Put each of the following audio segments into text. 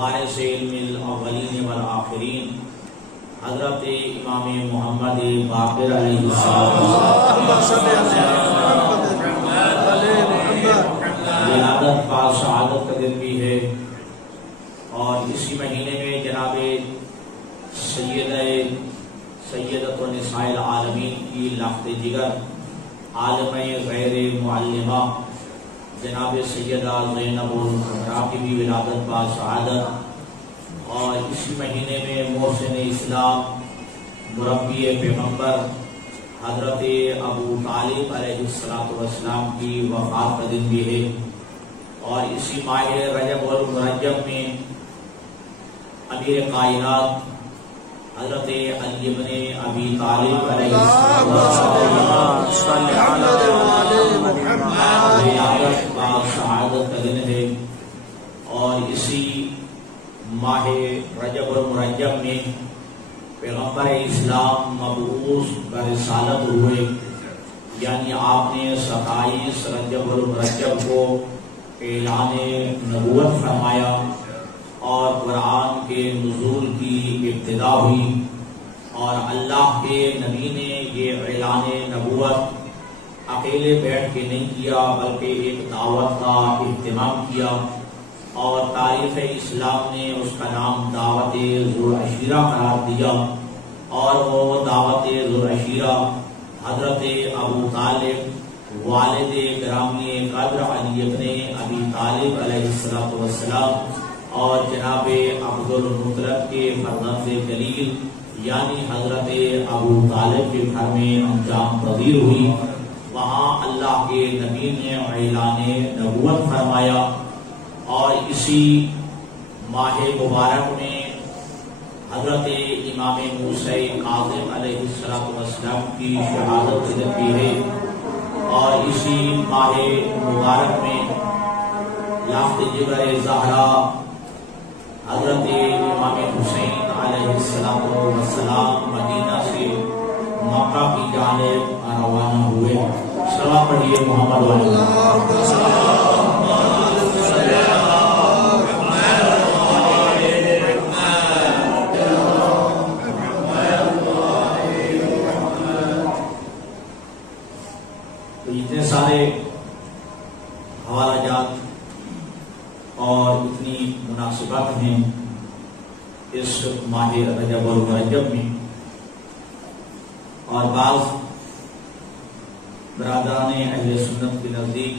وارث علم الاولین والآخرین حضرت امام محمد باقر علیہ ولادت کا سعادت کا دن بھی ہے، اور اسی مہینے میں جناب سیدۃ نساء العالمین کی لخت جگر عالم غیر معلمہ جناب سیدہ زینب الکبریٰ کی بھی ولادت با سعادت، اور اسی مہینے میں محسن اسلام مربی پیغمبر حضرت ابو طالب علیہ السلام کی وفات کا دن بھی ہے، اور اسی ماہ رجب المرجب میں امیر کائنات حضرت علی بن ابی طالب علیہ سعادت کا دن ہے، اور اسی ماہ رجب المرجب میں پیغمبر اسلام مبعوث برسالت ہوئے، یعنی آپ نے 27 رجب المرجب کو اعلان نبوت فرمایا، اور قرآن کے نزول کی ابتدا ہوئی، اور اللہ کے نبی نے یہ اعلان نبوت اکیلے بیٹھ کے نہیں کیا بلکہ ایک دعوت کا اہتمام کیا، اور تاریخ اسلام نے اس کا نام دعوت ذوالعشیرہ قرار دیا، اور وہ دعوت ذوالعشیرہ حضرت ابو طالب والد گرامی قدر علی بن ابی طالب علیہ السلام اور جناب عبد المطلب کے فرزند جلیل یعنی حضرت ابو طالب کے گھر میں انجام پذیر ہوئی۔ وہاں اللہ کے نبی نے اعلان نبوت فرمایا، اور اسی ماہ مبارک میں حضرت امام موسیٰ کاظم علیہ السلام کی شہادت بھی ہے، اور اسی ماہ مبارک میں لخت جگر زہرا حضرت امام حسین علیہ السلام مدینہ سے مکہ کی جانب روانہ ہوئے۔ صلوات پڑھیے محمد تو اتنے سارے حوالہ جات اور اتنی مناسبات ہیں اس ماہ رجب المرجب میں، اور بعض برادران اہل سنت کے نزدیک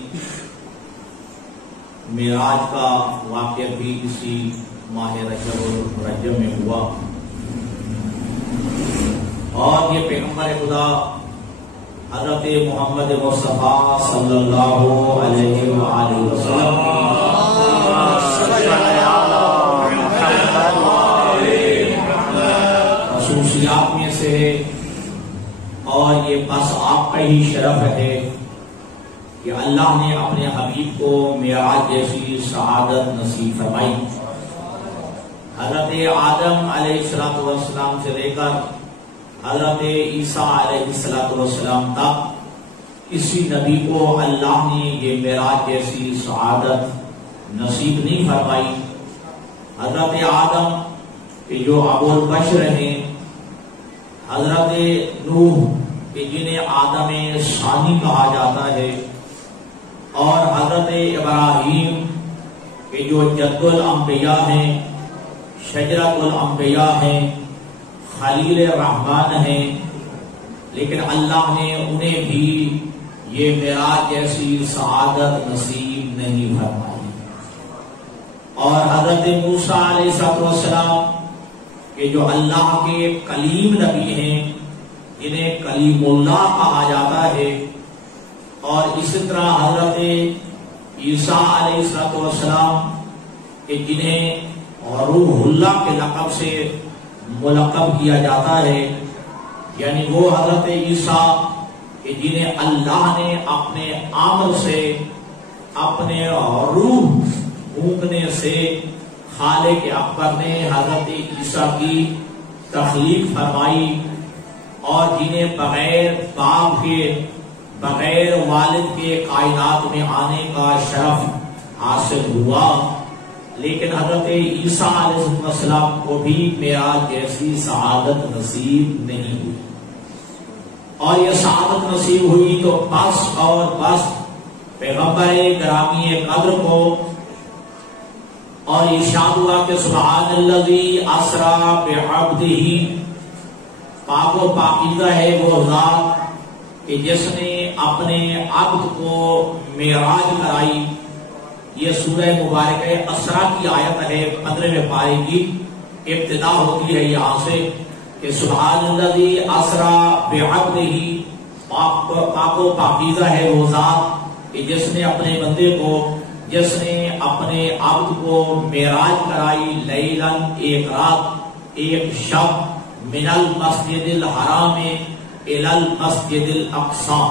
معراج کا واقعہ بھی اسی ماہ رجب المرجب میں ہوا، اور یہ پیغمبر خدا حضرت محمد مصطفیٰ صلی اللہ علیہ وآلہ وسلم خصوصیات میں سے ہے، اور یہ بس آپ کا ہی شرف ہے کہ اللہ نے اپنے حبیب کو معراج جیسی سعادت نصیب فرمائی۔ حضرت آدم علیہ السلام سے لے کر حضرت عیسیٰ علیہ السلام تک کسی نبی کو اللہ نے یہ معراج جیسی سعادت نصیب نہیں فرمائی۔ حضرت آدم کہ جو ابو البشر ہیں، حضرت نوح کہ جنہیں آدم ثانی کہا جاتا ہے، اور حضرت ابراہیم کہ جو جد الانبیاء ہیں، شجرۃ الانبیاء ہیں، خلیل الرحمن ہیں، لیکن اللہ نے انہیں بھی یہ معراج جیسی سعادت نصیب نہیں فرمائی۔ اور حضرت موسیٰ علیہ السلام کہ جو اللہ کے کلیم نبی ہیں، جنہیں کلیم اللہ کہا جاتا ہے، اور اسی طرح حضرت عیسیٰ علیہ السلام کہ جنہیں روح اللہ کے لقب سے ملقب کیا جاتا ہے، یعنی وہ حضرت عیسیٰ کہ جنہیں اللہ نے اپنے عمل سے، اپنے روح پھونکنے سے خالق اکبر نے حضرت عیسیٰ کی تخلیق فرمائی، اور جنہیں بغیر باپ کے، بغیر والد کے کائنات میں آنے کا شرف حاصل ہوا، لیکن حضرت عیسیٰ علیہ السلام کو بھی معراج جیسی سعادت نصیب نہیں ہوئی، اور یہ سعادت نصیب ہوئی تو بس اور بس پیغمبر گرامی قدر کو، اور ارشاد ہوا کہ سبحان الذی اسری بعبدہ، پاک و پاکیزہ ہے وہ ذات کہ جس نے اپنے عبد کو معراج کرائی۔ یہ سورہ مبارک اسرا کی آیت ہے، 15ویں پارے کی ابتدا ہوتی ہے یہاں سے کہ سبحان الذی اسری بعبدہ، پاک و پاکیزہ ہے وہ ذات کہ جس نے اپنے بندے کو، جس نے اپنے عبد کو معراج کرائی، لیلاً ایک رات ایک شب، من المسجد الحرام الی المسجد الاقصی،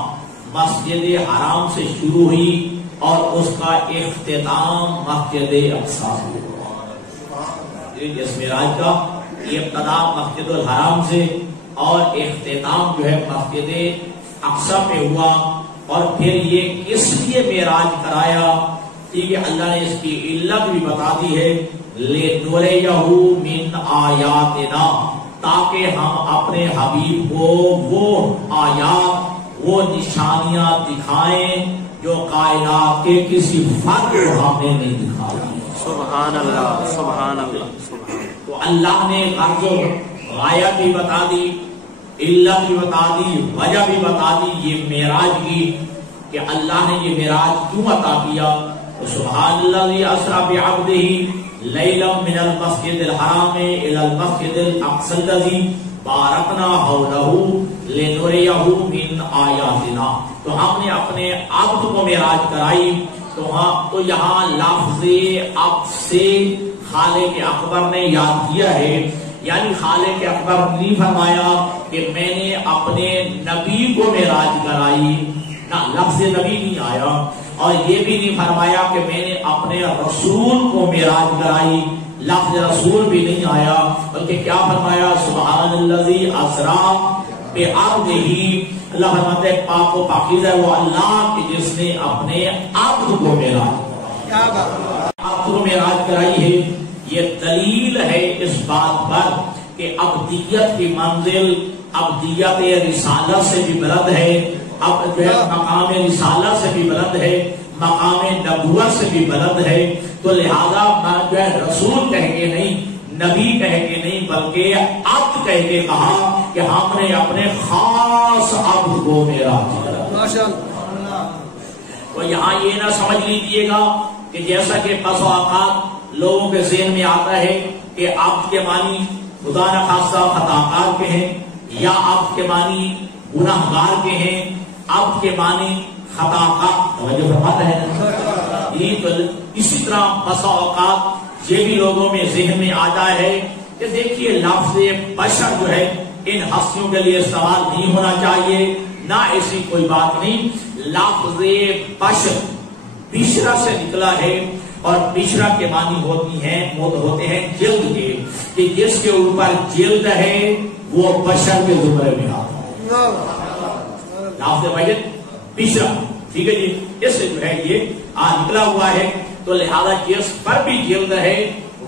مسجد حرام سے شروع ہوئی اور اس کا اختتام مسجد اقصی سے ہوا۔ جس معراج کا ابتدا مسجد الحرام سے اور اختتام جو ہے مسجد اقصی پہ ہوا۔ اور پھر یہ کس لیے معراج کرایا؟ ٹھیک ہے، اللہ نے اس کی علت بھی بتا دی ہے، لِنُرِيَهُ مِنْ آیَاتِنَا، تاکہ ہم اپنے حبیب کو وہ آیات، وہ نشانیاں دکھائیں جو کائنات کے کسی فرد کو ہم نے نہیں دکھائی۔ سبحان اللہ، سبحان اللہ، سبحان۔ تو اللہ نے غرض و غایہ بھی بتا دی، علت بھی بتا دی، وجہ بھی بتا دی یہ معراج کی کہ اللہ نے یہ معراج کیوں عطا کیا۔ سبحان الذی اسری بعبدہ لیلا من المسجد الحرام الی المسجد الاقصی الذی بارکنا حولہ لنریہ من آیاتنا۔ تو ہم نے اپنے عبد کو معراج کرائی، تو یہاں لفظ عبد سے خالق اکبر نے یاد کیا ہے، یعنی خالق اکبر نہیں فرمایا کہ میں نے اپنے نبی کو معراج کرائی، نہ لفظ نبی نہیں آیا، اور یہ بھی نہیں فرمایا کہ میں نے اپنے رسول کو معراج کرائی، لفظ رسول بھی نہیں آیا، بلکہ کیا فرمایا؟ سبحان الذی اسری بعبدہ، اللہ فرماتے ہیں پاک و پاکیزہ ہے وہ اللہ کہ جس نے اپنے عبد کو معراج عبد کو معراج کرائی ہے۔ یہ دلیل ہے اس بات پر کہ عبدیت کی منزل عبدیت رسالت سے بھی بلند ہے، اب جو ہے مقام رسالت سے بھی بلند ہے، مقام نبوت سے بھی بلند ہے۔ تو لہذا جو ہے رسول کہہ کے نہیں، نبی کہہ کے نہیں، بلکہ عبد کہہ کے کہا کہ ہم نے اپنے خاص عبد کو معراج کرایا۔ تو یہاں یہ نہ سمجھ لیجیے گا کہ جیسا کہ بس اوقات لوگوں کے ذہن میں آتا ہے کہ عبد کے معنی خدا نہ خاصہ خطا کار کے ہیں، یا عبد کے معنی گناہ گار کے ہیں، عبد کے معنی خطا کا توجہ فرماتا ہے نا۔ یہ تو اسی طرح بسا اوقات یہ بھی لوگوں میں ذہن میں آتا ہے کہ دیکھیے لفظ بشر جو ہے ان ہستیوں کے لیے استعمال نہیں ہونا چاہیے، نہ ایسی کوئی بات نہیں۔ لفظ بشر بشرا سے نکلا ہے، اور بشرا کے معنی ہوتے ہیں جلد کے، کہ جس کے اوپر جلد ہے وہ بشر کے زمرے میں آتا ہے۔ لفظ وجد بشرا، ٹھیک ہے جی، اس سے جو ہے یہ نکلا ہوا ہے، تو لہذا جس پر بھی جلد ہے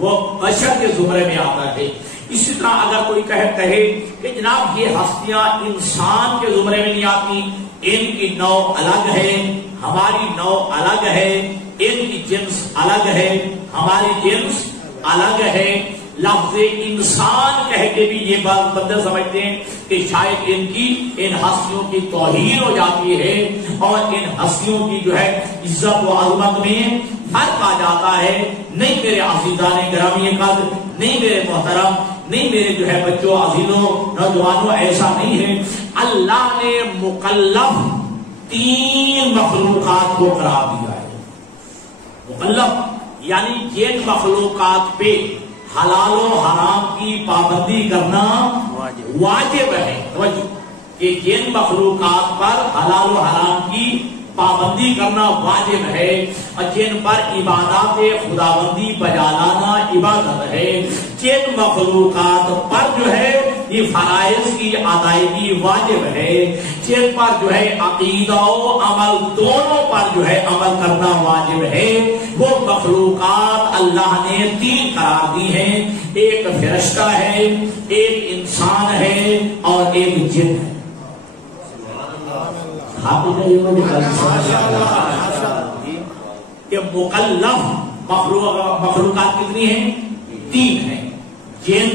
وہ بشر کے زمرے میں آتا ہے۔ اسی طرح اگر کوئی کہے کہ جناب یہ ہستیاں انسان کے زمرے میں نہیں آتی، ان کی نوع الگ ہے، ہماری نوع الگ ہے، ان کی جنس الگ ہے، ہماری جنس الگ ہے، لفظ انسان کہہ کے بھی یہ بات بندے سمجھتے ہیں کہ شاید ان ہستیوں کی توہین ہو جاتی ہے، اور ان ہستیوں کی جو ہے عزت و عظمت میں فرق آ جاتا ہے۔ نہیں میرے عزیزان گرامی قدر، نہیں میرے محترم، نہیں میرے جو ہے بچوں عزیزوں نوجوانوں، ایسا نہیں ہے۔ اللہ نے مکلف 3 مخلوقات کو قرار دیا ہے۔ مکلف یعنی جن مخلوقات پہ حلال و حرام کی پابندی کرنا واجب ہے، کہ جن مخلوقات پر حلال و حرام کی پابندی کرنا واجب ہے، اور جن پر عبادات خداوندی بجا لانا عبادت ہے، جن مخلوقات پر جو ہے یہ فرائض کی ادائیگی واجب ہے، جن پر جو ہے عقیدہ و عمل دونوں پر جو ہے عمل کرنا واجب ہے۔ وہ مخلوقات اللہ نے تین قرار دی ہیں، ایک فرشتہ ہے، ایک انسان ہے اور ایک جن ہے۔ کہ مکلف مخلوقات کتنی ہیں؟ تین ہیں، جن،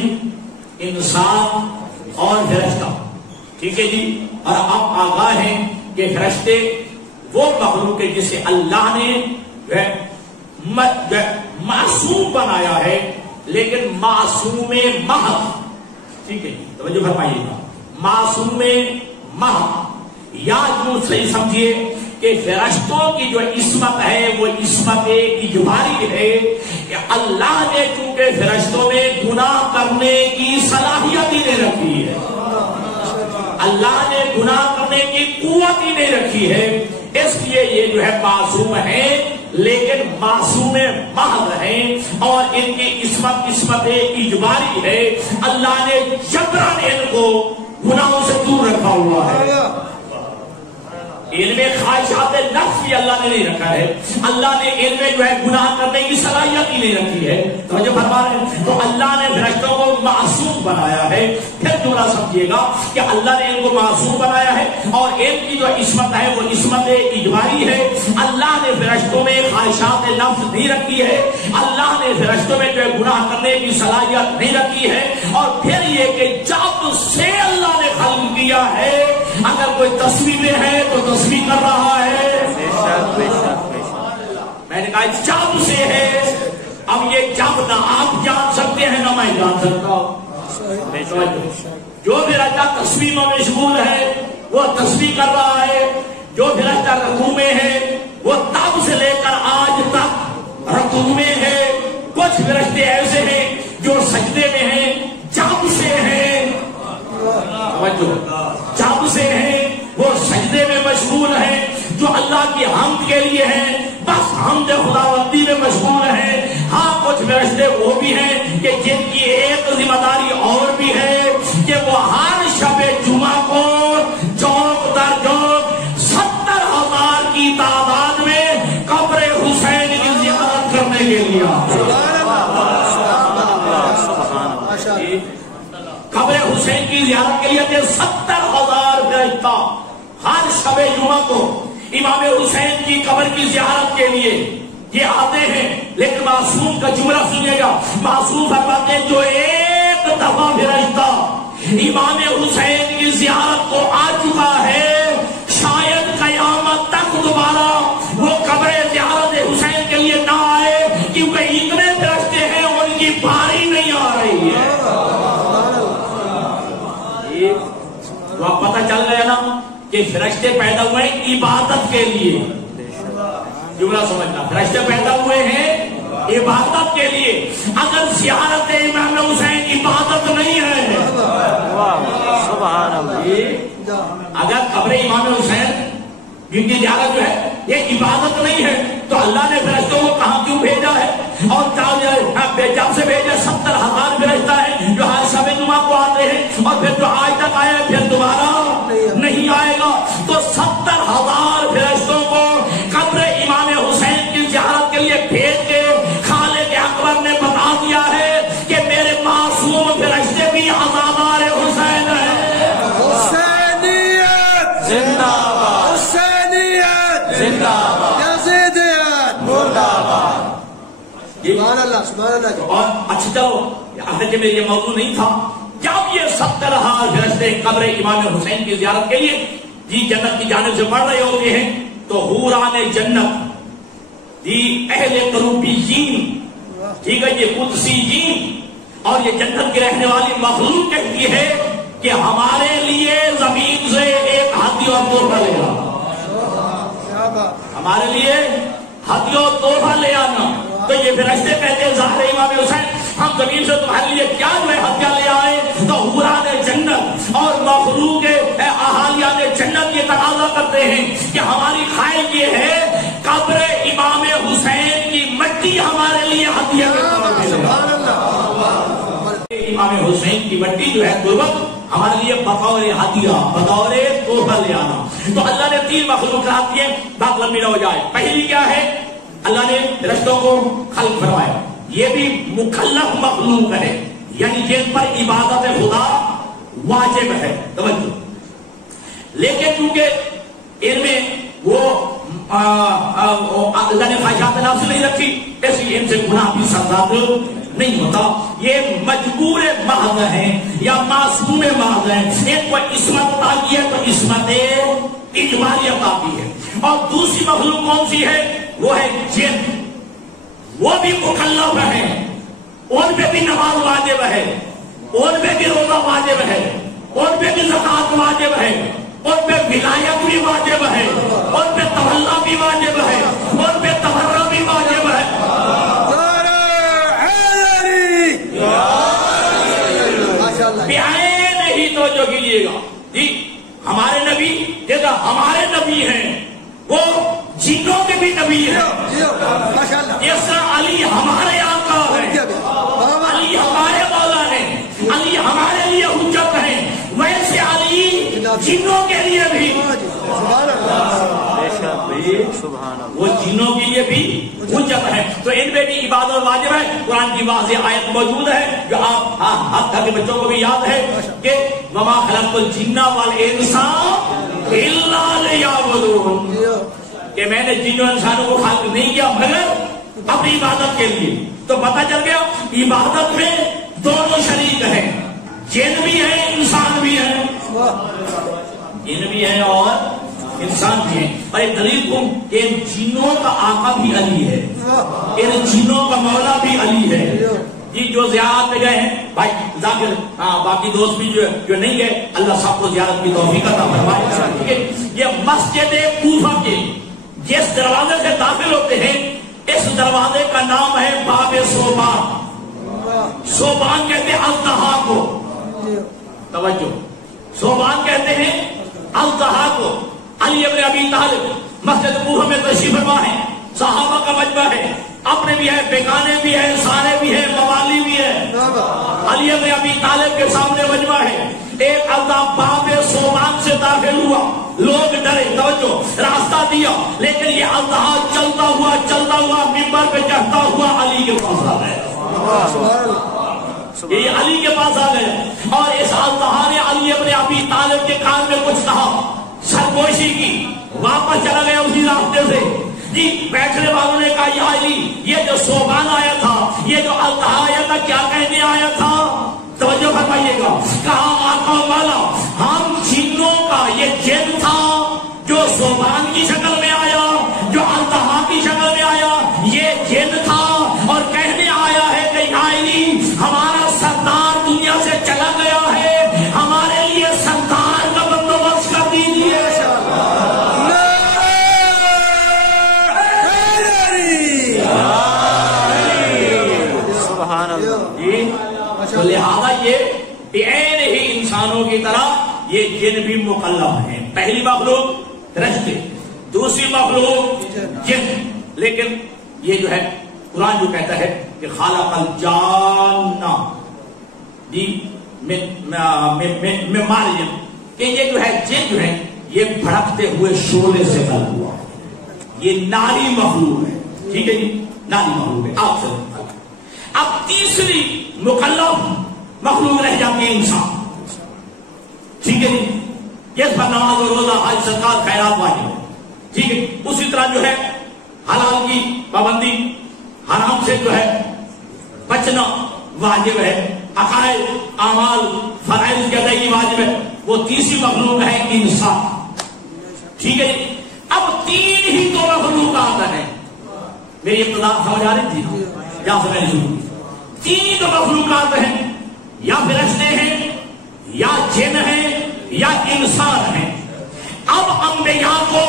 انسان اور فرشتہ، ٹھیک ہے جی۔ اور آپ آگاہ ہیں کہ فرشتے وہ مخلوق ہے جسے اللہ نے معصوم بنایا ہے، لیکن معصوم محض، ٹھیک ہے جی، توجہ فرمائیے گا، معصوم محض، یا جو صحیح سمجھیے کہ فرشتوں کی جو عصمت ہے وہ عصمت اجباری ہے، کہ اللہ نے چونکہ فرشتوں میں گناہ کرنے کی صلاحیت ہی نہیں رکھی ہے، اللہ نے گناہ کرنے کی قوت ہی نہیں رکھی ہے، اس لیے یہ جو ہے معصوم ہے، لیکن معصوم محض ہیں، اور ان کی عصمت اجباری ہے۔ اللہ نے جبراً ان کو گناہوں سے دور رکھا ہوا ہے۔ ان میں خواہشات نفس بھی اللہ نے نہیں رکھا ہے، اللہ نے ان میں جو ہے گناہ کرنے کی صلاحیت ہی نہیں رکھی ہے، توجہ فرما رہے ہیں۔ تو اللہ نے فرشتوں کو معصوم بنایا ہے۔ پھر جملہ سمجھیے گا کہ اللہ نے ان کو معصوم بنایا ہے، اور ان کی جو عصمت ہے وہ عصمت اجباری ہے۔ اللہ نے فرشتوں میں خواہشات نفس نہیں رکھی ہے، اللہ نے فرشتوں میں جو ہے گناہ کرنے کی صلاحیت نہیں رکھی ہے۔ اور پھر یہ کہ جب سے اللہ نے خلق کیا ہے، اگر کوئی تصویر میں ہے تو تصویر کر رہا ہے، میں نے کہا جب سے ہے۔ اب یہ جب نہ آپ جان سکتے ہیں نہ میں جان سکتا ہوں۔ جو فرشتہ تصویر میں مشغول ہے وہ تصویر کر رہا ہے، جو فرشتہ رکوع میں ہے وہ تب سے لے کر آج تک رکوع میں ہے۔ کچھ فرشتے ایسے ہیں جو سجدے میں ہیں، جب سے ہیں، جب سے ہیں وہ سجدے میں مشغول ہیں، جو اللہ کی حمد کے لیے ہیں، بس حمد خداوندی میں مشغول ہیں۔ ہاں کچھ فرشتے وہ بھی ہیں کہ جن کی ایک ذمہ داری اور بھی ہے کہ وہ ہر شب جمعہ کو چوک در چوک 70,000 کی تعداد میں قبر حسین کی زیارت کرنے کے لیے قبر حسین کی زیارت کے لیے 70,000 فرشتہ ہر شب جمعہ کو امام حسین کی قبر کی زیارت کے لیے یہ آتے ہیں۔ لیکن معصوم کا جملہ سنیے گا، معصوم فرماتے ہیں جو ایک دفعہ فرشتہ امام حسین کی زیارت کو آ چکا ہے، شاید قیامت تک دوبارہ وہ قبر زیارت حسین کے لیے نہ آئے، کیونکہ اتنے فرشتے ہیں ان کی باری نہیں آ رہی ہے۔ تو آپ پتہ چل گیا نا کہ فرشتے پیدا ہوئے ہیں عبادت کے لیے، جملہ سمجھنا، فرشتے پیدا ہوئے ہیں عبادت کے لیے۔ اگر زیارت امام حسین عبادت نہیں ہے، اگر قبر امام حسین جن کی زیارت جو ہے یہ عبادت نہیں ہے تو اللہ نے فرشتوں کو کہاں کیوں بھیجا ہے؟ اور جب سے بھیجا 70,000 فرشتہ ہیں جو ہر شب جمعہ کو آتے ہیں، اور پھر جو آج تک آئے پھر دوبارہ نہیں آئے گا۔ تو 70,000 فرشتوں کو قبر امام حسین کی زیارت کے لیے بھیج کے خالق اکبر نے بتا دیا ہے کہ میرے معصوم فرشتے بھی عزادار حسین ہیں۔ حسینیت زندہ باد، حسینیت زندہ باد، یزیدیت مردہ باد۔ سبحان اللہ، سبحان اللہ۔ اور اچھا چلو، حالانکہ میرا یہ موضوع نہیں تھا، جب یہ 70,000 فرشتے قبر امام حسین کی زیارت کے لیے جنت کی جانب سے بڑھ رہے ہوتے ہیں تو حوران جنت، اہل قروبیین، ٹھیک ہے، یہ قدسیین اور یہ جنت کی رہنے والی مخلوق کہتی ہے کہ ہمارے لیے زمین سے ایک ہاتھی اور تحفہ لے آنا، ہمارے لیے ہاتھی اور تحفہ لے آنا۔ تو یہ فرشتے کہتے ہیں ظاہر امام حسین ہم زمین سے تمہارے لیے کیا جو ہے ہتھیار لے آئے؟ تو حوران جنت اور مخلوق اہالیان جنت یہ تقاضا کرتے ہیں کہ ہماری خواہش یہ ہے قبر امام حسین کی مٹی ہمارے لیے ہتھیار کے طور پہ امام حسین کی مٹی جو ہے تربت ہمارے لیے بطور ہدیہ بطور تحفہ لے آنا. تو اللہ نے 3 مخلوقات دیے، بات لمبی نہ ہو جائے. پہلی کیا ہے؟ اللہ نے رشتوں کو خلق فرمایا، یہ بھی مکلف مخلوق ہے، یعنی جن پر عبادت خدا واجب ہے. توجہ. لیکن چونکہ ان میں وہ اللہ نے خواہشات نفس نہیں رکھی، اس لیے ان سے گناہ بھی سرزاد نہیں ہوتا. یہ مجبور محض ہیں یا معصوم محض ہیں. ان کو عصمت عطا کی ہے تو عصمت اجمالی عطا کی ہے. اور دوسری مخلوق کون سی ہے؟ وہ ہے جن. وہ بھی مکلف ہے، ان پہ بھی نماز واجب ہے، ان پہ بھی روزہ واجب ہے، ان پہ بھی زکات واجب ہے، ان پہ ولایت بھی واجب ہے، ان پہ تولا بھی واجب ہے، ان پہ تبرہ بھی واجب ہے. نہیں تو جو کیجیے گا جی. ہمارے نبی جیسا ہمارے نبی ہیں وہ جنوں کے بھی نبی ہیں. جیسا علی ہمارے آقا ہے، علی ہمارے مولا ہے، علی ہمارے لیے حجت ہے، ویسے علی جنوں کے لیے بھی وہ جنوں کے لیے بھی حجت ہے. تو ان پہ بھی عبادت واجب ہے. قرآن کی واضح آیت موجود ہے جو آپ حد تک کے بچوں کو بھی یاد ہے کہ وما خلقت الجن والانس الا لیعبدون، کہ میں نے جنوں انسانوں کو خلق نہیں کیا مگر اپنی عبادت کے لیے. تو پتہ چل گیا عبادت میں دونوں شریک ہیں، جن بھی ہیں انسان بھی ہیں، جن بھی ہیں اور انسان بھی ہیں. اور ایک دلیل کو کہ ان جنوں کا آقا بھی علی ہے، ان جنوں کا مولا بھی علی ہے. جی جو زیارت پہ گئے ہیں بھائی ذاکر، باقی دوست بھی جو نہیں گئے، اللہ سب کو زیارت کی توفیق عطا فرمائے. یہ مسجد کوفہ کے جس دروازے سے داخل ہوتے ہیں اس دروازے کا نام ہے باب صوبان. صوبان کہتے ہیں التہا کو. توجہ، صوبان کہتے ہیں التہا کو. علی ابن ابی طالب مسجد کوفہ میں تشریف فرما ہے، صحابہ کا مجمع ہے، اپنے بھی ہے، بیگانے بھی ہے، سارے بھی ہے، موالی بھی ہے. علی ابن ابی طالب کے سامنے مجمع ہے. ایک اللہ باب صوبان سے داخل ہوا، لوگ ڈرے. توجہ، راستہ دیا، لیکن یہ اللہ چلتا ہوا منبر پہ چڑھتا ہوا علی کے پاس آ گیا. یہ علی کے پاس آ گیا اور اس اللہ نے علی ابن ابی طالب کے کان میں کچھ کہا، سرگوشی کی، واپس چلا گیا اسی راستے سے. جی بیٹھنے والوں نے کہا یا علی، یہ جو صوبان آیا تھا، یہ جو اللہ آیا تھا، کیا کہنے آیا تھا؟ توجہ فرمائیے گا. کہا آقا والا، ہم جنوں کا یہ جن تھا جو صوبان کی شکل میں آیا، جو اللہ کی شکل میں آیا، یہ جن تھا اور کہنے آیا ہے کہ یا علی ہمارا سردار دنیا سے چلا گیا ہے، ہمارے لیے سردار کا بندوبست کر دیجیے. تو لہذا یہ عین ہی انسانوں کی طرح یہ جن بھی مکلف ہیں. پہلی مخلوق رشتے، دوسری مخلوق جن. لیکن یہ جو ہے قرآن جو کہتا ہے کہ خالق الجان جی میں مارج، کہ یہ جو ہے جن جو ہے یہ بھڑکتے ہوئے شعلے سے پیدا ہوا، یہ ناری مخلوق ہے. ٹھیک ہے جی، ناری مخلوق ہے. آپ سے اب تیسری مکلف مخلوق رہ جاتی ہے انسان. ٹھیک ہے جی، جس پر نماز و روزہ حج صدقات خیرات واجب ہے. ٹھیک ہے، اسی طرح جو ہے حلال کی پابندی، حرام سے جو ہے بچنا واجب ہے، عقائد اعمال فرائض کی ادائیگی واجب ہے. وہ تیسری مخلوق ہے انسان. ٹھیک ہے جی. اب 3 ہی تو مخلوقات ہیں. میری ابتدا سمجھ آ رہی تھی یا سے میں نے شروع کی. 3 تو مخلوقات ہیں، یا فرشتے ہیں، یا جن ہیں، یا انسان ہیں. اب انبیاء کو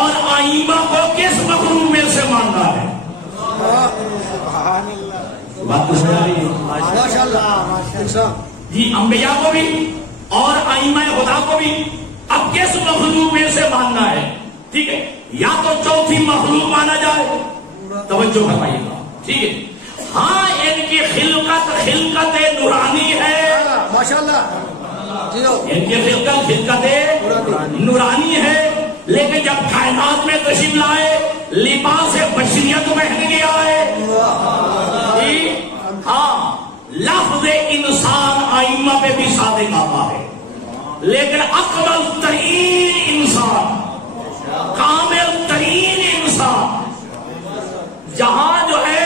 اور ائمہ کو کس مخلوق میں سے ماننا ہے؟ بات تو سمجھ آ رہی ہے جی. انبیاء کو بھی اور ائمہ خدا کو بھی اب کس مخلوق میں سے ماننا ہے؟ ٹھیک ہے، یا تو چوتھی مخلوق مانا جائے. توجہ فرمائیے گا. ٹھیک ہے، ہاں ان کی خلقت نورانی ماشاءاللہ جی ان کی خلقت نورانی ہے، لیکن جب کائنات میں تشریف لائے لباس بشریت پہن کے آئے. ہاں لفظ انسان آئمہ پہ بھی صادق آتا ہے، لیکن اکمل ترین انسان، کامل ترین انسان، جہاں جو ہے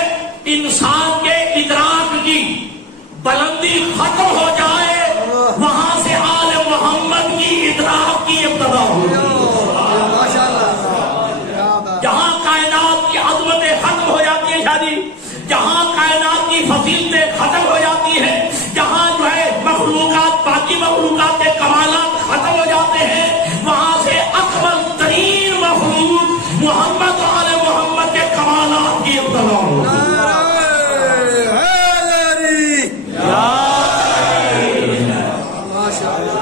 انسان کے ادراک کی بلندی ختم ہو جائے وہاں سے آل محمد کی ادراک کی ابتدا ہو جائے. جہاں کائنات کی عظمتیں ختم ہو جاتی ہیں شادی، جہاں کائنات کی فضیلتیں ختم ہو جاتی ہیں، جہاں جو ہے مخلوقات باقی مخلوقات کے کمالات ختم ہو جاتے ہیں، وہاں سے اکمل ترین مخلوق محمد و آل محمد کے کمالات کی ابتدا ہو جاتی ہے.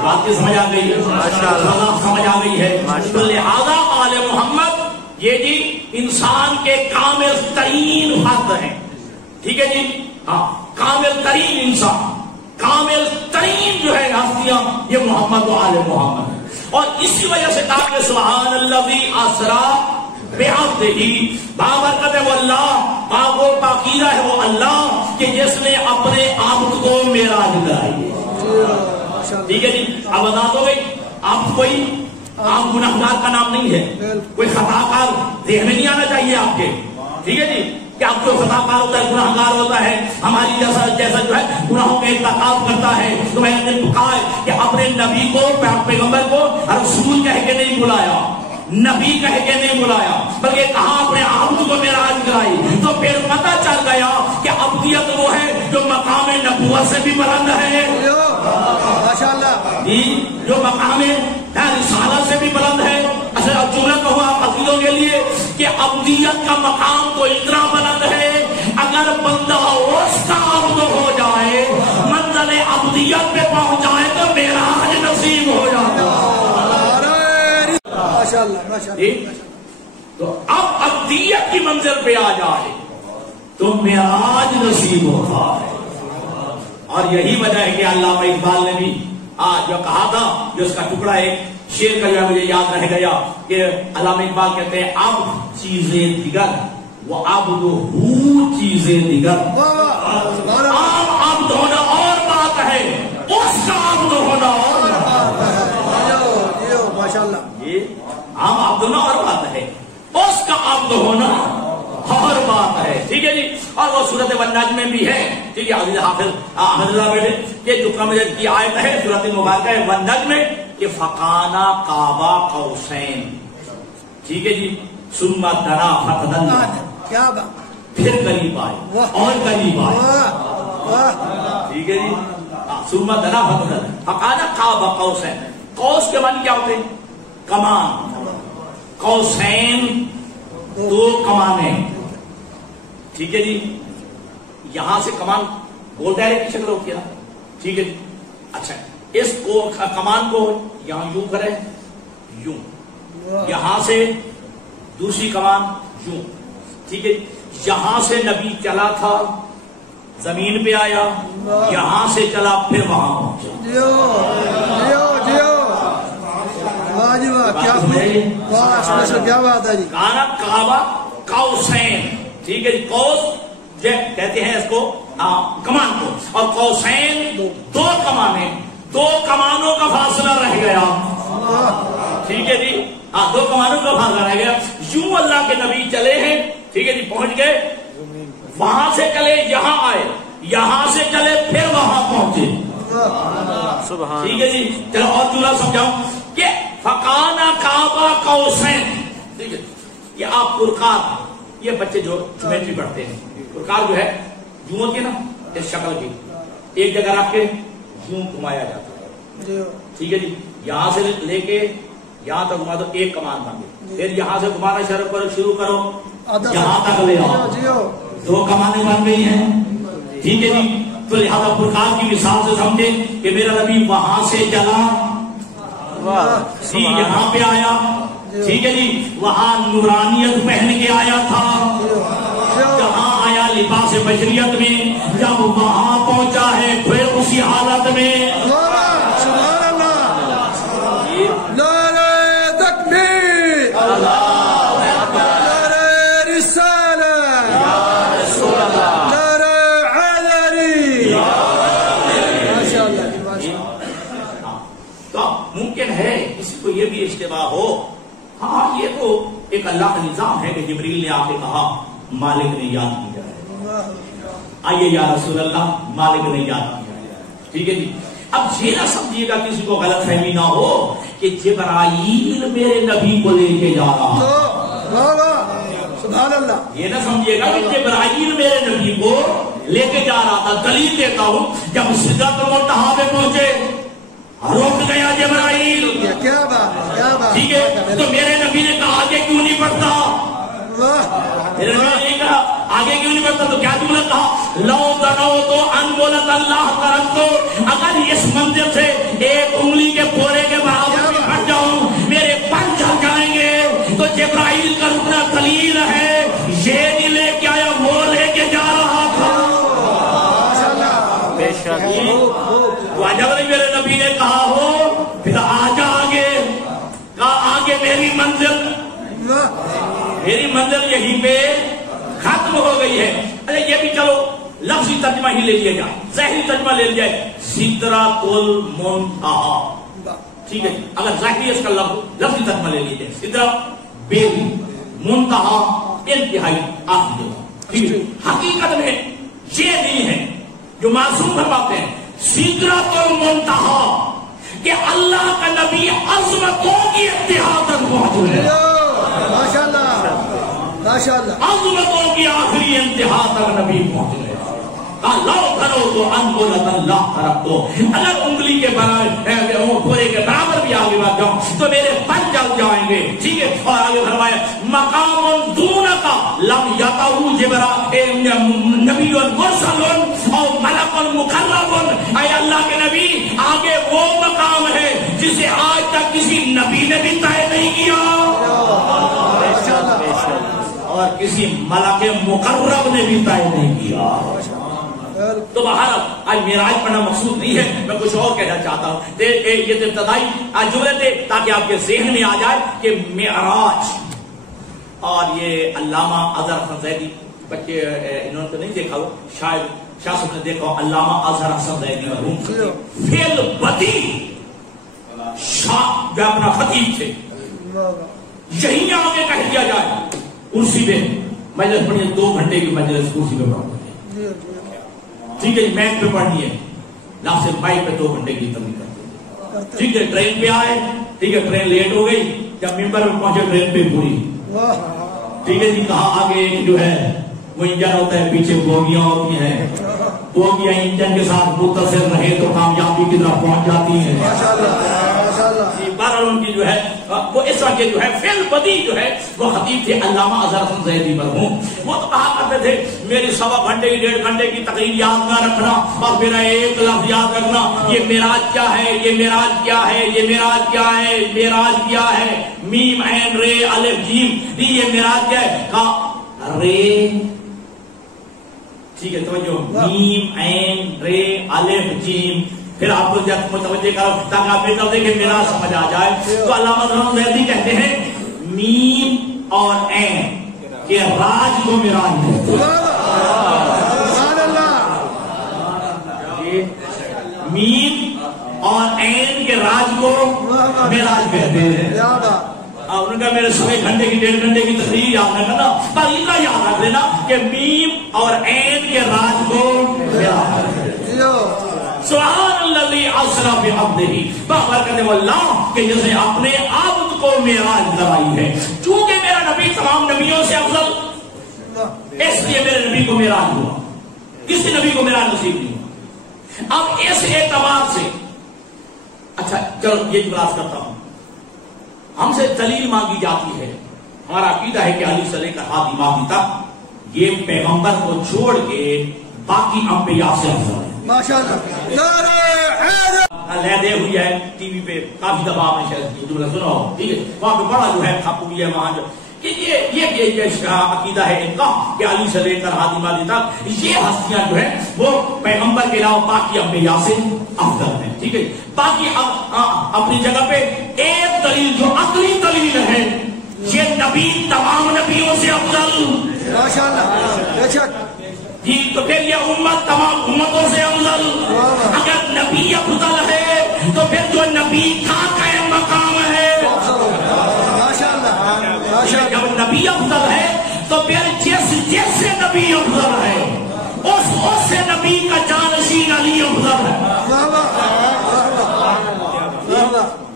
بات سمجھ آ گئی ہے، سمجھ آ گئی ہے. تو لہذا آل محمد یہ جی انسان کے کامل ترین فرد ہیں. ٹھیک ہے جی، ہاں کامل ترین انسان، کامل ترین جو ہے ہستیاں یہ محمد و آل محمد. اور اسی وجہ سے کہا کہ سبحان الذی اسرا بعبدہ، بابرکت ہے وہ اللہ، پاک و پاکیزہ ہے وہ اللہ کہ جس نے اپنے عبد کو معراج کرائی. ٹھیک ہے جی. اب وضاحت ہو گئی. آپ کوئی آپ گناہگار کا نام نہیں ہے، کوئی خطا کار ذہن میں نہیں آنا چاہیے آپ کے. ٹھیک ہے جی، کہ آپ کو خطا کار ہوتا ہے، گناہگار ہوتا ہے، ہماری جیسا جو ہے گناہوں کے ارتکاب کرتا ہے. تو میں نے کہا ہے کہ اپنے نبی کو، پیغمبر کو رسول کہہ کے نہیں بلایا، نبی کہہ کے نہیں بلایا، بلکہ کہاں اپنے عبد کو معراج کرائی. تو پھر پتہ چل گیا کہ عبدیت وہ ہے جو مقام نبوت سے بھی بلند ہے، جو مقام رسالت سے بھی بلند ہے. اچھا اب جملہ کہوں آپ عقیدوں کے لیے کہ عبدیت کا مقام تو اتنا بلند ہے، اگر بندہ اس کا عبد ہو جائے، منزل عبدیت پہ پہنچ جائے تو معراج نصیب ہو جاتا ہے. تو اب عبدیت کی منزل پہ آ جائے تو معراج نصیب ہوتا ہے. اور یہی وجہ ہے کہ علامہ اقبال نے بھی جو کہا تھا، جو اس کا ٹکڑا ایک شعر کا جو ہے مجھے یاد رہ گیا کہ علامہ اقبال کہتے ہیں اب چیزیں دیگر وہ عبد ہو چیزیں دیگر. عام عبد ہونا اور بات ہے، اس کا عبد ہونا اور بات ہے. عام عبد ہونا اور بات ہے، اس کا عبد ہونا اور بات ہے. ٹھیک ہے جی. اور وہ سورت والنجم میں بھی ہے. ٹھیک ہے عزیز حافظ احمد اللہ بیٹے، یہ جو کمجد کی آیت ہے سورت مبارکہ ہے والنجم میں کہ فقانا قاب قوسین. ثم ہے جی، ثم دنا فتدلا، کیا بات، پھر قریب آئے اور قریب آئے. ٹھیک ہے جی. ثم دنا فتدلا فقانا قاب قوسین. قوس کے معنی کیا ہوتے ہیں؟ کمان. قوسین دو کمانیں. ٹھیک ہے جی. یہاں سے کمان گول دائرے کی شکل ہوتی ہے. ٹھیک ہے جی. اچھا اس کو کمان کو یہاں یوں کرے، یوں، یہاں سے دوسری کمان یوں. ٹھیک ہے جی. یہاں سے نبی چلا تھا، زمین پہ آیا، یہاں سے چلا پھر وہاں پہنچا. کیا بات ہے جی. کانا کعبہ قوسین. ٹھیک ہے جی. قوس کہتے ہیں اس کو کمان کو، اور قوسین دو کمانیں، دو کمانوں کا فاصلہ رہ گیا. ٹھیک ہے جی. ہاں دو کمانوں کا فاصلہ رہ گیا. یوں اللہ کے نبی چلے ہیں. ٹھیک ہے جی. پہنچ گئے، وہاں سے چلے یہاں آئے، یہاں سے چلے پھر وہاں پہنچے. ٹھیک ہے جی. چلو اور جملہ سمجھاؤں کہ فقانا کعبہ قوسین. ٹھیک ہے. یہ آپ پرکار، یہ بچے جو جیومیٹری پڑھتے ہیں، پرکار جو ہے یوں ہوتی ہے نا اس شکل کی، ایک جگہ رکھ کے یوں گھمایا جاتا ہے. ٹھیک ہے جی. یہاں سے لے کے یہاں تک گھما دو، ایک کمان بن گئی. پھر یہاں سے گھمانا شروع کرو، یہاں تک لے آؤ، دو کمانیں بن گئی ہیں. ٹھیک ہے جی. تو لہٰذا پرکار کی مثال سے سمجھے کہ میرا نبی وہاں سے چلا، یہاں پہ آیا. ٹھیک ہے جی. وہاں نورانیت پہن کے آیا تھا، جہاں آیا لباس بشریت میں، جب وہاں پہنچا ہے پھر اسی حالت میں سوا ہو. ہاں یہ تو ایک اللہ کا نظام ہے کہ جبریل نے آ کے کہا مالک نے یاد کیا ہے, آئیے یا رسول اللہ مالک نے یاد کیا ہے. ٹھیک ہے جی. اب یہ نہ سمجھیے گا کسی کو غلط فہمی نہ ہو کہ جبرائیل میرے نبی کو لے کے جا رہا. سبحان اللہ. یہ نہ سمجھیے گا کہ جبرائیل میرے نبی کو لے کے جا رہا تھا. دلیل دیتا ہوں, جب سدرۃ المنتہا پہ پہنچے رک گیا جبرائیل. کیا بات, کیا بات. ٹھیک ہے, تو میرے نبی نے کہا آگے کیوں نہیں بڑھتا؟ میرے نبی نے کہا آگے کیوں نہیں بڑھتا؟ تو کیا جملہ کہا, لو دنوت ان بولت اللہ ترکتو, اگر اس منزل سے ایک انگلی کے پورے کے برابر بھی ہٹ جاؤں میرے پر چل جائیں گے. تو جبرائیل کا رکنا دلیل ہے, یہ نہیں لے کے آیا وہ لے کے جا رہا تھا. بے شک جب میرے نبی نے کہا ہو پھر آجا آگے, کہا آگے میری منزل یہیں پہ ختم ہو گئی ہے. ارے یہ بھی چلو لفظی ترجمہ ہی لے لیا جائے, ظاہری ترجمہ لے لیا جائے, سدرۃ المنتہا. ٹھیک ہے, اگر ظاہری اس کا لفظی ترجمہ لے لیا جائے, سدرۃ بے منتہا انتہائی آخری جگہ. ٹھیک ہے, حقیقت میں یہ نہیں ہے جو معصوم فرماتے ہیں سدرۃ المنتہا کہ اللہ کا نبی عظمتوں کی انتہا تک پہنچ گئے. ماشاءاللہ ماشاءاللہ. عظمتوں کی آخری انتہا تک نبی پہنچ گئے. لو کرو تو انبولت اللہ طرف تو, اگر انگلی کے برابر پورے کے برابر بھی آگے بڑھ جاؤں تو میرے پر چل جائیں گے. ٹھیک ہے, اور آگے فرمایا مقام دونک لم یطؤ جبرائیل نبی مرسل اور ملک مقرب. اے اللہ کے نبی آگے وہ مقام ہے جسے آج تک کسی نبی نے بھی طے نہیں کیا اور کسی ملک مقرب نے بھی طے نہیں کیا. تو بہرحال آج معراج پڑھنا مقصود نہیں ہے, میں کچھ اور کہنا چاہتا ہوں. یہ ابتدائی جملے تھے تاکہ آپ کے ذہن میں آ جائے کہ معراج. اور یہ علامہ اظہر حسن زیدی, بچے انہوں نے تو نہیں دیکھا ہو, شاید شاہ صاحب نے دیکھا ہو, علامہ اظہر حسن زیدی مرحوم فیل بدی شاہ جو اپنا خطیب تھے, یہی آگے کہہ دیا جائے کرسی پہ مجلس پڑھیے, 2 گھنٹے کی مجلس کرسی پہ پڑھتے. ٹھیک ہے, میچ پہ پڑھنی ہے, لاکھ سے بائک پہ 2 گھنٹے کی تبلیغ کرتے. ٹھیک ہے, ٹرین پہ آئے, ٹھیک ہے, ٹرین لیٹ ہو گئی, جب ممبر پہ پہنچے ٹرین پہ پوری. ٹھیک ہے جی, کہاں آگے جو ہے وہ انجن ہوتا ہے, پیچھے بوگیاں ہوتی ہیں, بوگیاں انجن کے ساتھ متصل رہے تو کامیابی کی طرف پہنچ جاتی ہیں. بہرحال ان کی جو ہے وہ اس طرح کے جو ہے فیل بدی جو ہے وہ خطیب تھے علامہ اظہر حسن زیدی مرحوم. وہ تو کہا کرتے تھے میری 1.25 گھنٹے کی 1.5 گھنٹے کی تقریر یاد نہ رکھنا اور میرا ایک لفظ یاد رکھنا, یہ معراج کیا ہے, یہ معراج کیا ہے, یہ معراج کیا ہے, معراج کیا ہے, میم عین رے الف جیم, یہ معراج کیا ہے, کہا رے. ٹھیک ہے, توجہ, میم عین رے الف جیم. پھر آپ کو جب متوجہ کرو تاکہ آپ یہ دیکھیں میرا سمجھ آ جائے. تو علامہ اظہر زیدی کہتے ہیں میم اور عین کے راج کو معراج کہتے ہیں. میم اور عین کے راج کو معراج کہتے ہیں. ان کا میرے 1.5 گھنٹے کی 1.5 گھنٹے کی تقریر یاد رکھنا, پر اتنا یاد رکھ لینا کہ میم اور عین کے راج کو معراج کہتے ہیں. سبحان الذی اسری بعبدہ, بابرکت اللہ کہ جس نے اپنے عبد کو معراج کرائی ہے. چونکہ میرا نبی تمام نبیوں سے افضل, اس لیے میرے نبی کو معراج ہوا, کسی نبی کو معراج نصیب نہیں ہوا. اب اس اعتبار سے اچھا چلو یہ بات کرتا ہوں, ہم سے دلیل مانگی جاتی ہے. ہمارا عقیدہ ہے کہ علی سے لے کر ہادی مہدی تک یہ پیغمبر کو چھوڑ کے باقی انبیاء سے افضل ہے. لہدے ہوئی ہے ٹی وی پہ کافی دفعہ میں شاید جملہ سنا ہو. ٹھیک ہے, وہاں پہ بڑا جو ہے کھپ ہوئی ہے وہاں جو کہ یہ عقیدہ ہے ان کا کہ علی سے لے کر ہادی مہدی تک یہ ہستیاں جو ہے وہ پیغمبر کے علاوہ باقی انبیاء سے افضل ہیں. ٹھیک ہے, باقی اپنی جگہ پہ ایک دلیل جو عقلی دلیل ہے, یہ نبی تمام نبیوں سے افضل. ماشاءاللہ. جی تو پھر یہ امت تمام امتوں سے افضل. اگر نبی افضل ہے تو پھر جو نبی کا قائم مقام ہے تو پھر جیسے نبی افضل ہے اس سے نبی کا جانشین علی افضل ہے.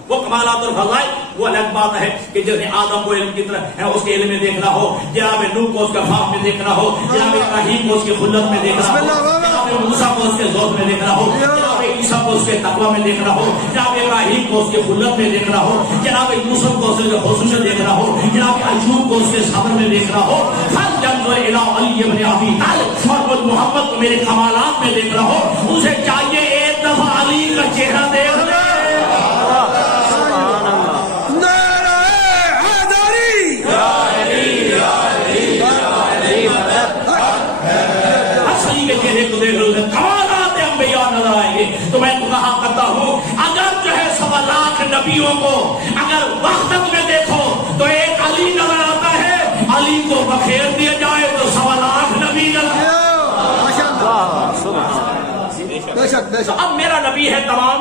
وہ کمالات اور فضائل وہ الگ بات ہے کہ جس نے آدم کو علم کی طرح اس کے علم میں دیکھنا ہو، جناب نوح کو اس کے فام میں دیکھنا ہو، جناب ابراہیم کو اس کی خلت میں دیکھنا ہو، جناب موسیٰ کو اس کے ذوق میں دیکھنا ہو، جناب عیسیٰ کو اس کے تقوی میں دیکھنا ہو، جناب ابراہیم کو اس کی خلت میں دیکھنا ہو، جناب یوسف کو اس کے حسن میں دیکھنا ہو، جناب ایوب کو اس کے صبر میں دیکھنا ہو. فَلْيَنْظُرْ إِلَىٰ عَلِيِّ بْنِ أَبِي طَالِبٍ، اور وہ محمد کو میرے کمالات میں دیکھ رہا ہو، اسے چاہیے ایک دفعہ علی کا چہرہ دیکھ لے. کمالات انبیاء نظر آئیں گے. تو میں کہا کرتا ہوں اگر جو ہے 1.25 لاکھ نبیوں کو اگر وحدت میں دیکھو تو ایک علی نظر آتا ہے، علی کو بخیر دیا جائے تو 1.25 لاکھ نبی نظر. اب میرا نبی ہے تمام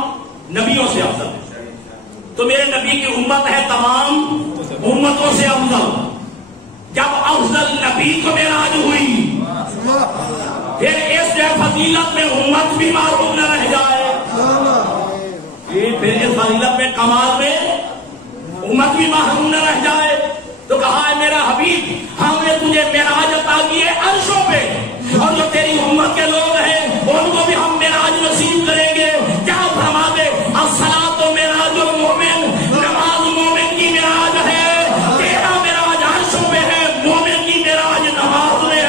نبیوں سے افضل، تو میرے نبی کی امت ہے تمام امتوں سے افضل. جب افضل نبی کو معراج ہوئی پھر اس فضیلت میں امت بھی معروف نہ رہ جائے، پھر اس فضیلت میں کمال میں امت بھی محروم نہ رہ جائے، تو کہا ہے میرا حبیب ہم نے تجھے معراج عطا کی ہے عرشوں پہ، اور جو تیری امت کے لوگ ہیں ان کو بھی ہم معراج نصیب کریں گے. کیا فرما دے الصلاۃ معراج المومن، نماز مومن کی معراج ہے، تیرا معراج عرشوں پہ ہے، مومن کی معراج نماز میں ہے.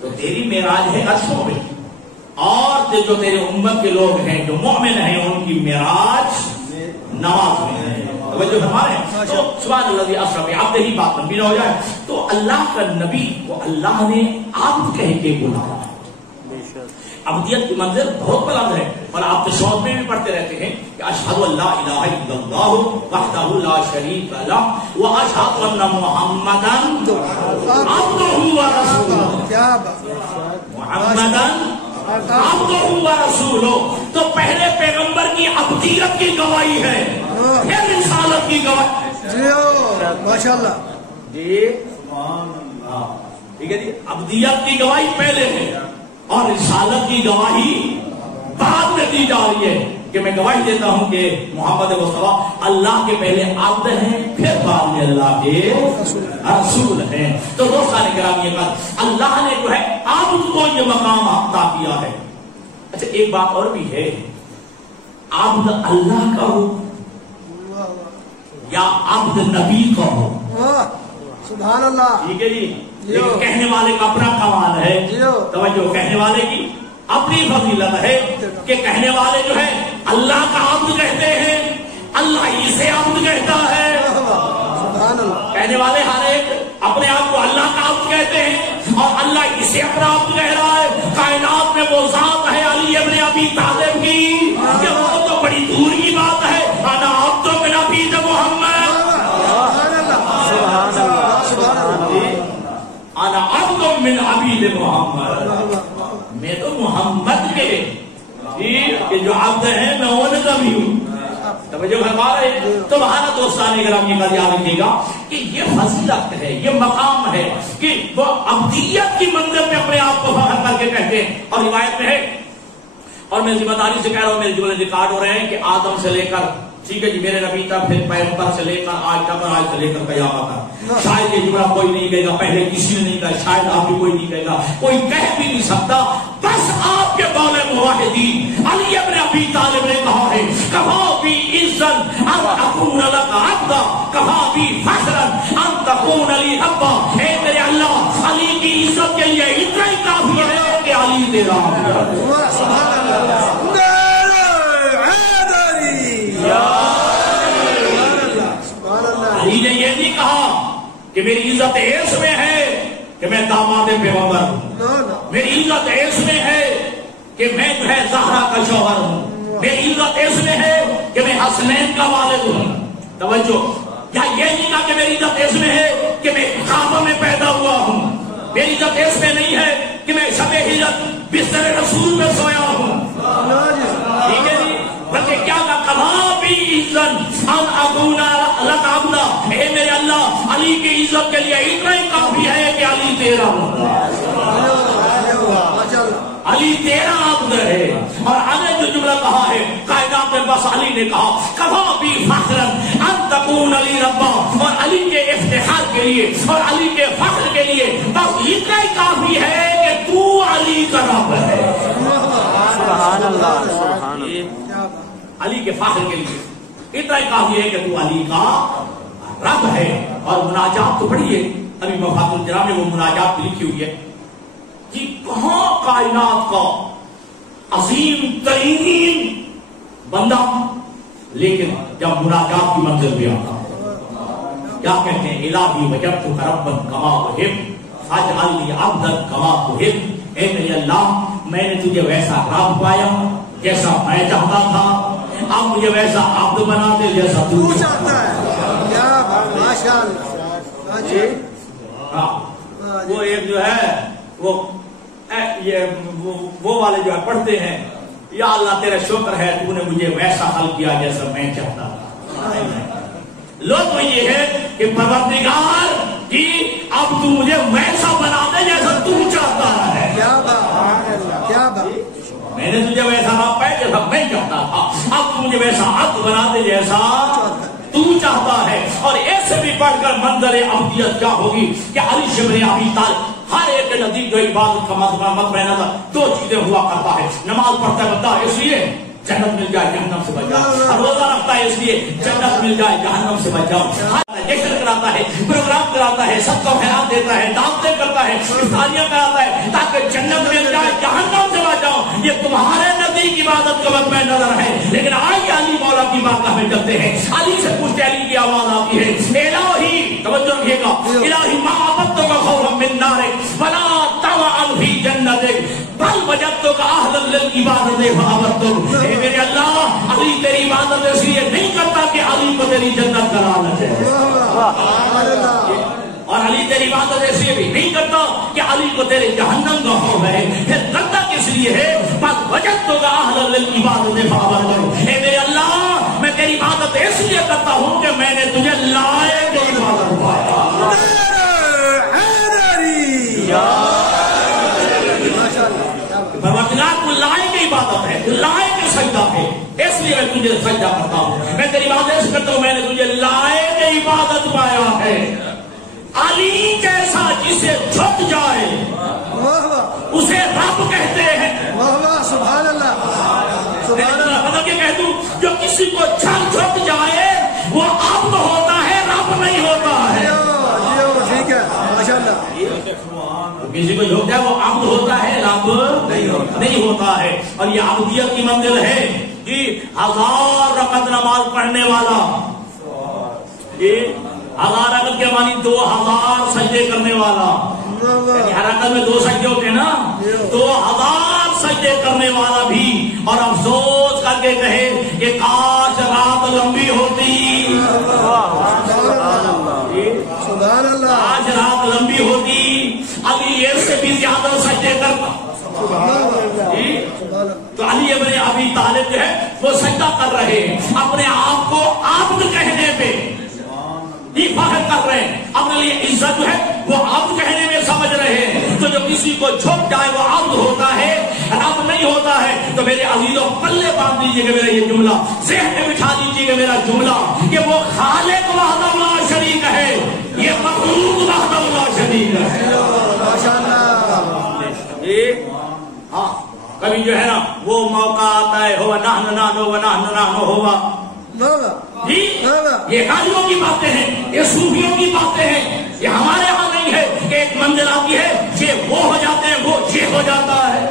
تو تیری معراج ہے عرشوں پہ، اور جو تیرے امت کے لوگ ہیں جو مومن ہیں ان کی معراج نماز میں ہے. توجہ فرما رہے ہیں. تو سبحان الذی اسری بعبدہ ہی بات لمبی نہ ہو جائے. تو اللہ کا نبی کو اللہ نے عبد کہہ کے بلایا. عبدیت کی منزل بہت بلند ہے، اور آپ تو شوق میں بھی پڑھتے رہتے ہیں کہ اشہد ان لا الہ الا اللہ وحدہ لا شریک لہ واشہد ان محمدا عبدہ ورسولہ. محمدا عبدہ ورسولہ. تو پہلے پیغمبر کی عبدیت کی گواہی ہے، پھر رسالت کی گواہی. ماشاءاللہ جی ٹھیک ہے جی. عبدیت کی گواہی پہلے ہے اور رسالت کی گواہی بعد میں دی جا رہی ہے، کہ میں گواہی دیتا ہوں کہ محمد مصطفیٰ اللہ کے پہلے عبد ہیں، پھر بعد میں اللہ کے رسول ہیں. تو دوستان کرام یہ بات اللہ نے جو ہے عبد کو یہ مقام عطا کیا ہے. اچھا ایک بات اور بھی ہے، عبد اللہ کا ہو یا عبد نبی کا ہو، سبحان اللہ، ٹھیک ہے جی. لیکن کہنے والے کا اپنا کمال ہے. توجہ، کہنے والے کی اپنی فضیلت ہے کہ کہنے والے جو ہے اللہ کا عبد کہتے ہیں، اللہ اسے عبد کہتا ہے. کہنے والے ہر ایک اپنے آپ کو اللہ کا عبد کہتے ہیں اور اللہ اسے اپنا عبد کہہ رہا ہے. کائنات میں وہ ذات ہے علی ابن ابی طالب کی کہ وہ تو بڑی دور کی بات ہے. انا عبد من ابی محمد، انا عبد من عبید محمد. میں تو محمد کے کہ جو عبد ہیں میں ان کا بھی ہوں. توجہ فرما رہے ہیں. تو ہمارا دوستان گرامی کا یاد رکھیے گا کہ یہ فضیلت ہے، یہ مقام ہے کہ وہ عبدیت کی منزل میں اپنے آپ کو فخر کر کے کہتے ہیں. اور روایت میں ہے، اور میں ذمہ داری سے کہہ رہا ہوں، میرے جملے ریکارڈ ہو رہے ہیں کہ آدم سے لے کر ٹھیک ہے جی میرے نبی تک، پھر پیغمبر سے لے کر آج تک، اور آج سے لے کر قیامت تک. شاید یہ جملہ کوئی نہیں کہے گا، پہلے کسی نے نہیں کہا، شاید آپ بھی کوئی نہیں کہے گا، کوئی کہہ بھی نہیں سکتا. بس آپ کے قول موحدین علی ابن ابی طالب نے کہا ہے کفا بی عزت ان اکون لک عبدا کفا بی فخرا ان تکون لی ابا. اے میرے اللہ، علی کی عزت کے لیے اتنا ہی کافی ہے کہ علی تیرا علی نے یہ نہیں کہا کہ میری عزت اس میں ہے کہ میں داماد پیغمبر ہوں، میری عزت اس میں ہے کہ میں جو ہے زہرا کا شوہر ہوں، میری عزت اس میں ہے کہ میں حسنین کا والد ہوں. توجہ، یا یہ نہیں کہا کہ میری عزت اس میں ہے کہ میں کعبہ میں پیدا ہوا ہوں، میری عزت اس میں نہیں ہے کہ میں شب ہجرت بستر رسول میں سویا ہوں. ٹھیک ہے جی، بلکہ کیا کہا اے میرے اللہ علی کی عزت کے لیے اتنا ہی کافی ہے کہ علی تیرا علی تیرا عبد ہے. اور آگے جو جملہ کہا ہے کائنات میں بس علی نے کہا کفا بی فخرا ان تکون علی ربا، اور علی کے افتخار کے لیے اور علی کے فخر کے لیے بس اتنا ہی کافی ہے کہ تو علی کا رب ہے. سبحان اللہ سبحان اللہ. علی کے فخر کے لیے اتنا ہی کافی ہے کہ تو علی کا رب ہے. اور مناجات تو پڑھیے ابھی مفاد الجرا میں وہ مناجات لکھی ہوئی ہے کہ کہاں کائنات کا عظیم ترین بندہ، لیکن جب مناجات کی منزل بھی آتا کیا کہتے ہیں الہی وجدتک ربا کما احب فاجعلنی عبدا کما تحب. اے میرے اللہ میں نے تجھے ویسا رب پایا جیسا میں چاہتا تھا، اب مجھے ویسا عبد بنا دے جیسا تو چاہتا ہے. کیا ماشاءاللہ. وہ ایک جو ہے وہ والے جو ہے پڑھتے ہیں یا اللہ تیرا شکر ہے تو نے مجھے ویسا حل کیا جیسا میں چاہتا تھا. لوگ تو یہ ہے کہ پروردگار کی اب تو مجھے ویسا بنا دے جیسا تو چاہتا ہے. کیا بات کیا بات. میں نے تجھے ویسا رب ہے جیسا میں چاہتا تھا، اب تو مجھے ویسا عبد بنا دے جیسا تو چاہتا ہے. اور ایسے بھی پڑھ کر منظر عبدیت کیا ہوگی کہ علی ابن ابی طالب ہر ایک کے نزدیک جو عبادت کا مطلب نظر دو چیزیں ہوا کرتا ہے. نماز پڑھتا ہے بندہ اس لیے جنت مل جائے جہنم سے بچ جاؤ، روزہ رکھتا ہے اس لیے جنت مل جائے جہنم سے بچ جاؤ، جشن کراتا ہے، پروگرام کراتا ہے، سب کو خیرات دیتا ہے، دعوتیں کرتا ہے، افطاریاں کراتا ہے تاکہ جنت مل جائے جہنم سے بچ جاؤ. یہ تمہارے نزدیک عبادت کا مطلب نظر ہے. لیکن آئیے علی مولا کی بارگاہ میں چلتے ہیں. علی سے پوچھتے علی کی آواز آتی ہے الہی، توجہ رکھیے گا، الہی ما عبدتک خوفا من نارک ولا طمعا فی جنتک بل وجدتک اہلا للعبادۃ فعبدتک. اے میرے اللہ علی تیری عبادت اس لیے نہیں کرتا کہ علی کو تیری جنت کا لالچ ہے، اور علی تیری عبادت اس لیے بھی نہیں کرتا کہ علی کو تیرے جہنم کا خوف ہے. پھر کرتا کس لیے ہے؟ بس وجدتک اہلا للعبادۃ فعبدتک. اے میرے اللہ میں تیری عبادت اس لیے کرتا ہوں کہ میں نے تجھے لائق عبادت پایا. پروردگار کو لائق عبادت ہے، لائق سجدہ ہے، اس لیے میں تجھے سجدہ کرتا ہوں. میں تیری عبادت اس کرتا ہوں میں نے تجھے لائق عبادت پایا ہے. علی جیسا جسے جھک جائے اسے رب کہتے ہیں. سبحان اللہ سبحان اللہ. مطلب یہ کہہ دوں جو کسی کو جھک جائے وہ عبد ہوتا ہے، رب نہیں ہوتا ہے. ٹھیک ہے ماشاءاللہ. کسی کو جھک جائے وہ عبد ہوتا ہے، رب نہیں ہوتا ہے. اور یہ عبدیت کی منزل ہے کہ 1000 رکعت نماز پڑھنے والا، 1000 رکعت کے معنی 2000 سجدے کرنے والا، ہر رکعت میں 2 سجدے ہوتے ہیں نا، 2000 سجدے کرنے والا بھی اور افسوس کر کے کہے کہ کاش رات لمبی ہوتی، سبحان اللہ. آج رات لمبی ہوتی علی اس سے بھی زیادہ سجدے کرتا. تو علی ابن ابی طالب جو ہے وہ سجدہ کر رہے ہیں، اپنے آپ کو عبد کہنے پہ فخر کر رہے ہیں، اپنے لیے عزت جو ہے وہ عبد کہنے میں سمجھ رہے ہیں. تو جو کسی کو جھک جائے وہ عبد ہوتا ہے، رب نہیں ہوتا ہے. تو میرے عزیزوں پلے باندھ دیجیے گا میرا یہ جملہ، ذہن میں بٹھا دیجیے گا میرا جملہ کہ وہ خالق وحدہ لا شریک ہے، یہ مخلوق وحدہ لا شریک ہے. ہاں کبھی جو ہے نا وہ موقع آتا ہے ہوا نحن نحن و نحن نحن ہوا جی، یہ غازیوں کی باتیں ہیں، یہ صوفیوں کی باتیں ہیں. یہ ہمارے ہاں نہیں ہے کہ ایک منزل آتی ہے یہ وہ ہو جاتے ہیں وہ یہ ہو جاتا ہے،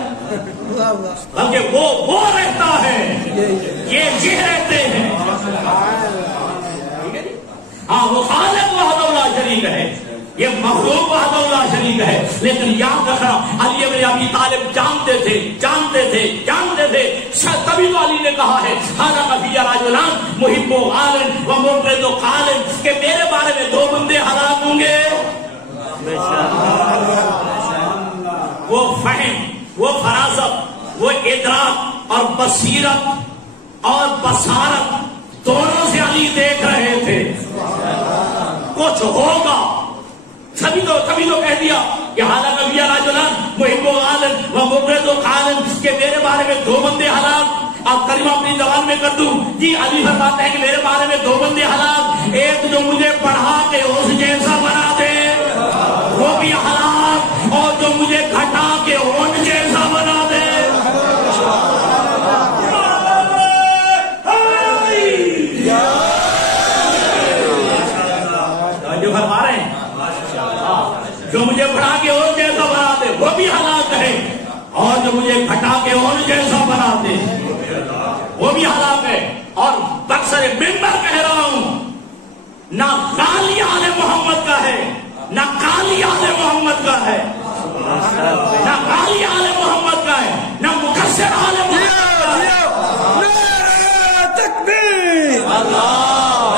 بلکہ وہ رہتا ہے، یہ رہتے ہیں. ہاں وہ خالق وحدہ لا شریک ہے، یہ مخلوق وحدہ لا شریک ہے. لیکن یاد رکھنا علی ابن ابی طالب جانتے تھے تبھی تو علی نے کہا ہے ہذا فی رجلان محب عالم و مبغض عالم کہ میرے بارے میں 2 بندے ہلاک ہوں گے. وہ فہم، وہ فراست، وہ ادراک اور بصیرت اور بصارت دونوں سے علی دیکھ رہے تھے کچھ ہوگا. سبھی تو کہہ دیا کہ حالانکہ نبی رجلان محب و غالب و مبغض و قالب کہ میرے بارے میں دو بندے ہلاک. اب کلمہ اپنی زبان میں کر دوں جی. علی فرماتے ہیں کہ میرے بارے میں دو بندے ہلاک, ایک جو مجھے پڑھا کے اس جیسا بنا دے وہ بھی ہلاک, اور جو مجھے گھٹا کے اون جیسا بنا دے. جو فرما رہے ہیں جو مجھے پڑھا کے اور جیسا بنا دے وہ بھی ہلاک ہے, اور جو مجھے گھٹا کے اور جیسا بنا دے وہ بھی ہلاک ہے. اور بکسر ممبر کہہ رہا ہوں, نہ کالی آل محمد کا ہے نہ کالی آل محمد کا ہے, نہ کالی آل محمد کا ہے نہ مکسر آل محمد کا ہے. نعرہ تکبیر اللہ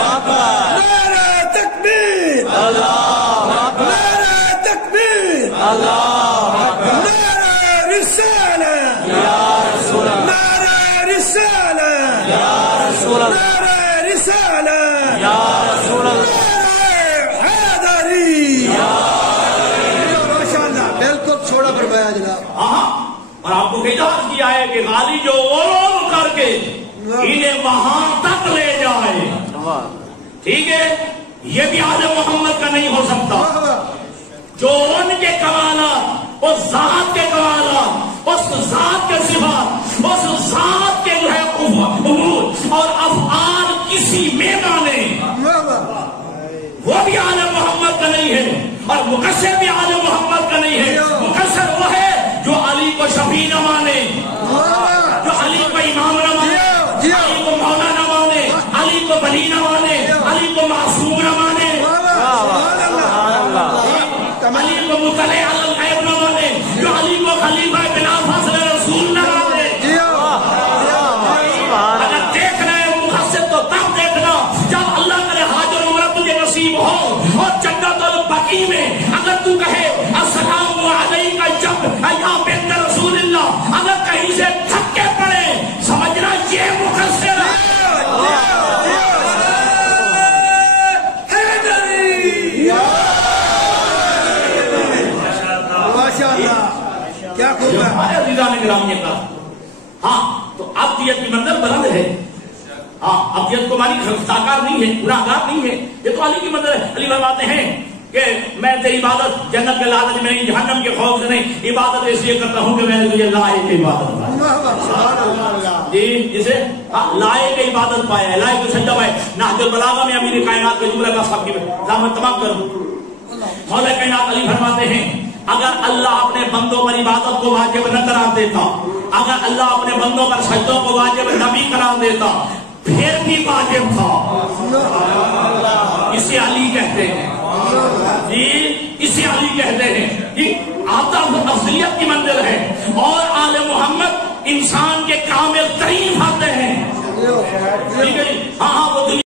اکبر نعرہ تکبیر اللہ اکبر نعرہ تکبیر اللہ اکبر نعرہ رسالہ یا رسول اللہ نعرہ رسالہ یا رسول اللہ نعرہ رسالہ یا رسول اللہ نعرہ حیدری. ماشاءاللہ بالکل چھوڑا فرمایا جناب. ہاں, اور آپ کو اجازت کیا ہے کہ غالی جو اول کر کے انہیں وہاں تک لے جائے. ٹھیک ہے, یہ بھی آل محمد کا نہیں ہو سکتا. جو ان کے کمالات, اس ذات کے کمالات, اس ذات کے صفات, اس ذات کے جو ہے امور اور افعال کسی میں مانے وہ بھی آل محمد کا نہیں ہے, اور مقصر بھی آل محمد کا نہیں ہے. مقصر وہ ہے جو علی کو شفیع نہ مانے, جو علی کو امام نہ مانے, علی کو مولا نہ مانے, علی کو ولی نہ مانے, علی کو معصوم نہ مانے, علی کو مطلع علی الغیب نہ مانے, جو علی کو خلیفہ بلا فاصلہ رسول نہ مانے. اگر دیکھنا ہے مقصد تو تب دیکھنا جب اللہ کرے حاج اور عمرہ تجھے نصیب ہو, اور جنت البقیع میں اگر تو کہے السلام علیکہ جب یا بنت رسول اللہ, اگر کہیں سے تھکے پڑے سمجھنا یہ مقصر ہے. کیا خوب ہے. ہمارے عزیزان گرامی کا ہاں, تو ابدیت کی منزل بلند ہے. ہاں, ابدیت کو مانی خطاکار نہیں ہے, گناہگار نہیں ہے, یہ تو علی کی منزل ہے. علی فرماتے ہیں کہ میں تیری عبادت جنت کے لالچ میں نہیں, جہنم کے خوف سے نہیں, عبادت اس لیے کرتا ہوں کہ میں نے تجھے لائق کی عبادت جی جسے لائق کی عبادت پایا ہے, لائق کو سجدہ پایا. نہج البلاغہ میں امیر کائنات کے جملہ کا سب کی دامن تمام کروں. مولا کائنات علی فرماتے ہیں اگر اللہ اپنے بندوں پر عبادت کو واجب نہ قرار دیتا, اگر اللہ اپنے بندوں پر سجدوں کو واجب نہ بھی قرار دیتا پھر بھی واجب تھا. اسے علی کہتے ہیں جی, اسے علی کہتے ہیں جی. آدم افضلیت کی منزل ہے, اور آل محمد انسان کے کامل ترین فرد ہیں. ٹھیک ہے جی. ہاں,